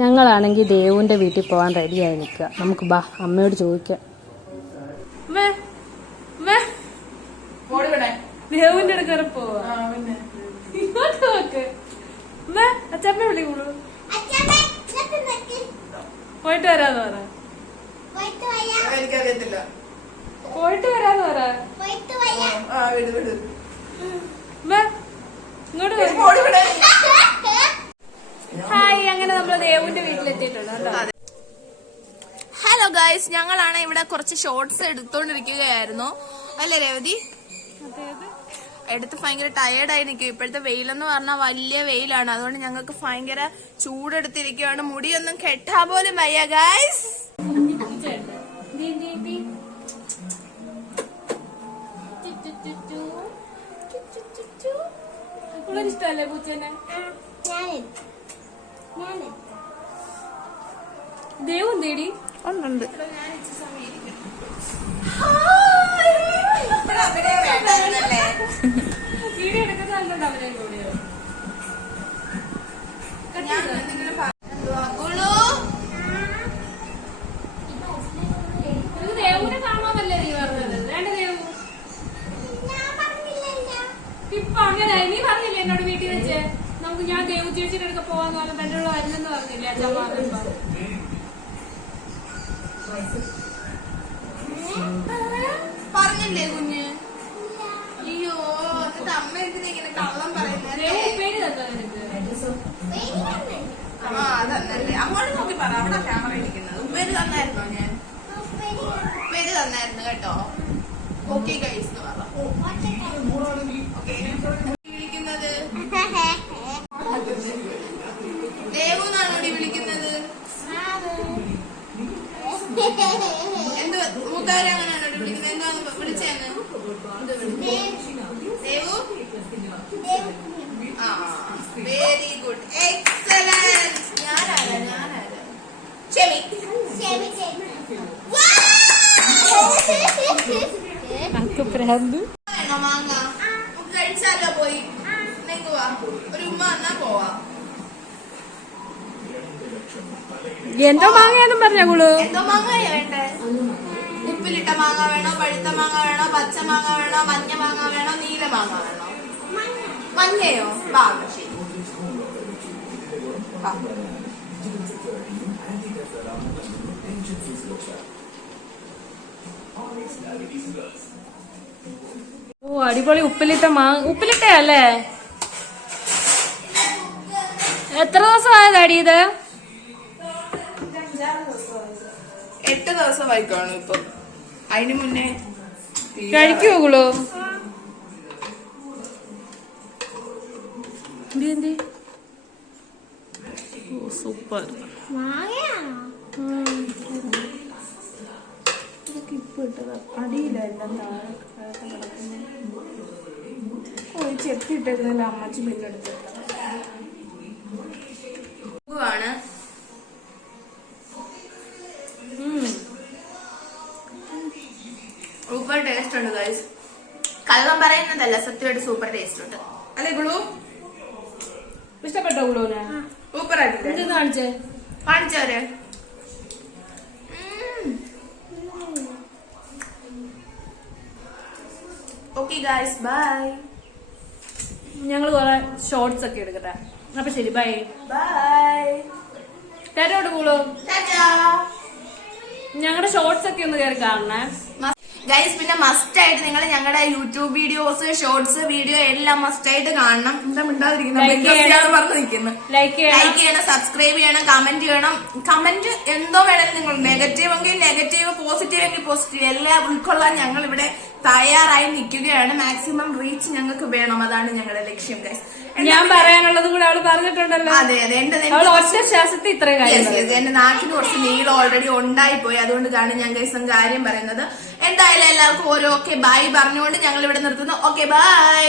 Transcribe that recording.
ഞങ്ങളാണെങ്കിൽ ദേവുവിന്റെ വീട്ടിൽ പോകാൻ റെഡിയായി നിൽക്കുക. നമുക്ക് ബാ അമ്മയോട് ചോദിക്കാം. ദേവുവിന്റെ അടുക്കറെ പോവാ. അച്ഛമ്മ വിളിക്കൂ. പോയിട്ട് വരാന്ന് പറ. പോയിട്ട് വരാന്ന് പറ. ഇങ്ങോട്ട് ഹായ്. അങ്ങനെ നമ്മള് ദേവുവിന്റെ വീട്ടിലെത്തിയിട്ടുണ്ട്. ഹലോ ഗൈസ്, ഞങ്ങളാണ് ഇവിടെ കുറച്ച് ഷോർട്സ് എടുത്തോണ്ടിരിക്കുകയായിരുന്നു അല്ലേ രേവതി? എടുത്ത് ഭയങ്കര ടയേർഡായി നിൽക്കും. ഇപ്പോഴത്തെ വെയിലെന്ന് പറഞ്ഞാൽ വലിയ വെയിലാണ്, അതുകൊണ്ട് ഞങ്ങൾക്ക് ഭയങ്കര ചൂടെടുത്തിരിക്കുകയാണ്. മുടിയൊന്നും കെട്ടാ പോലും വയ്യ ഗൈസ്. ഇഷ്ടല്ലേ പൂച്ചനെ? ദേവും തേടി ഉണ്ട്. വീഡിയോ എടുക്കുന്നത് അവരെ കൂടെ. ദേവുനെ കാണാമല്ലേ നീ പറഞ്ഞത്? വേണ്ട ദേവു, ഇപ്പൊ അങ്ങനെ നീ പറഞ്ഞില്ലേ എന്നോട് വീട്ടിൽ വെച്ച് നമുക്ക് ഞാൻ ദേവു ചേച്ചിയുടെ അടുക്ക പോവാന്ന് പറഞ്ഞ തന്റെ ഉള്ള വരുന്നെന്ന് പറഞ്ഞില്ലേ അച്ഛൻ പറഞ്ഞില്ലേ കുഞ്ഞ്? അയ്യോ, അമ്മ എന്തിനാ ഇങ്ങനെ കള്ളം പറയുന്നത്? പേര് തന്നോ നിനക്ക്? അതന്നല്ലേ, അങ്ങോട്ട് നോക്കി പറ. അവിടെ ക്യാമറ ഇരിക്കുന്നത്. ഉപ്പേര് തന്നായിരുന്നോ? ഞാൻ ഉപ്പേര് തന്നായിരുന്നു കേട്ടോ. ഓക്കെ ഗൈസ് എന്ന് പറ. വിളിക്കുന്നത് ദേവു എന്നാണോ വിളിക്കുന്നത്? എന്ത് മൂത്തവരെ അങ്ങനെയാണോ വിളിക്കുന്നത്? എന്താന്ന് വിളിച്ചേന്ന്? ദേവു. ആ, വെരി ഗുഡ്, എക്സലന്റ്. ഞാനാരാ? ഷെമി. വേണോ മാങ്ങ? കഴിച്ചാലോ? പോയി പോവാ. ഒരു ഉമ്മ എന്നാ പോവാ. എന്തോ മാങ്ങയാന്നും പറഞ്ഞോളൂ. എന്തോ മാങ്ങയാ വേണ്ടേ? ഉപ്പിലിട്ട മാങ്ങ വേണോ? പഴുത്ത മാങ്ങ വേണോ? പച്ച മാങ്ങ വേണോ? മഞ്ഞ മാങ്ങ വേണോ? നീല മാങ്ങ വേണോ? മഞ്ഞയോ? ശരി. ഓ, അടിപൊളി ഉപ്പിലിട്ട മാങ്ങ. ഉപ്പിലിട്ടല്ലേ? എത്ര ദിവസമായതാടി ഇത്? 8 ദിവസമായി കാണും ഇപ്പൊ. അതിന് മുന്നേ കഴിക്കുള്ളൂ. സൂപ്പർ. ഇതൊക്കെ ഇപ്പൊ ഇട്ടത് അടിയിലെല്ലാം താഴെ ചെത്തിയിട്ടേക്കുന്നില്ല. അമ്മച്ചി പിന്നെടുത്തിട്ടാണ്. സൂപ്പർ ടേസ്റ്റ് ഉണ്ട് ഗൈസ്. കള്ളം പറയുന്നതല്ല, സത്യമായിട്ട് സൂപ്പർ ടേസ്റ്റ് ഉണ്ട് അല്ലേ ഗുളു? ഇഷ്ടപ്പെട്ടോ ഗുളുവിനെ? സൂപ്പർ ആയിട്ട് കാണിച്ചവരെ. Okay guys, by. ഞങ്ങൾ കുറെ ഷോർട്സ് ഒക്കെ എടുക്കട്ടെ. അപ്പൊ ശരി, ബൈ ബൈ. ടാറ്റോട്ട് ഗുളു. ഞങ്ങളുടെ ഷോർട്സ് ഒക്കെ ഒന്ന് കയറി കാണണേ ഗൈസ്. പിന്നെ മസ്റ്റ് ആയിട്ട് നിങ്ങൾ ഞങ്ങളുടെ യൂട്യൂബ് വീഡിയോസ്, ഷോർട്സ് വീഡിയോ എല്ലാം മസ്റ്റ് ആയിട്ട് കാണണം. എന്താ മിണ്ടാതിരിക്കുന്നത്? ലൈക്ക് ചെയ്യണം, സബ്സ്ക്രൈബ് ചെയ്യണം, കമന്റ് ചെയ്യണം. കമന്റ് എന്തോ വേണമെങ്കിലും നിങ്ങൾ, നെഗറ്റീവ് എങ്കിൽ നെഗറ്റീവ്, പോസിറ്റീവ് എങ്കിൽ പോസിറ്റീവ്, എല്ലാം ഉൾക്കൊള്ളാൻ ഞങ്ങൾ ഇവിടെ തയ്യാറായി നിൽക്കുകയാണ്. മാക്സിമം റീച്ച് ഞങ്ങൾക്ക് വേണം, അതാണ് ഞങ്ങളുടെ ലക്ഷ്യം ഗൈസ്. ഞാൻ പറയാനുള്ളത് കൂടെ അവള് പറഞ്ഞിട്ടുണ്ടല്ലോ. അതെ അതെ, ഒറ്റ ശ്വാസത്തിൽ ഇത്രയും കാര്യം. എന്റെ നാട്ടിന് കുറച്ച് നീളം ഓൾറെഡി ഉണ്ടായിപ്പോയി, അതുകൊണ്ടാണ് ഞാൻ ഗൈസ് കാര്യം പറയുന്നത്. എന്തായാലും എല്ലാവർക്കും ഓരോ ഓക്കെ ബൈ പറഞ്ഞുകൊണ്ട് ഞങ്ങൾ ഇവിടെ നിർത്തുന്നു. Okay bye.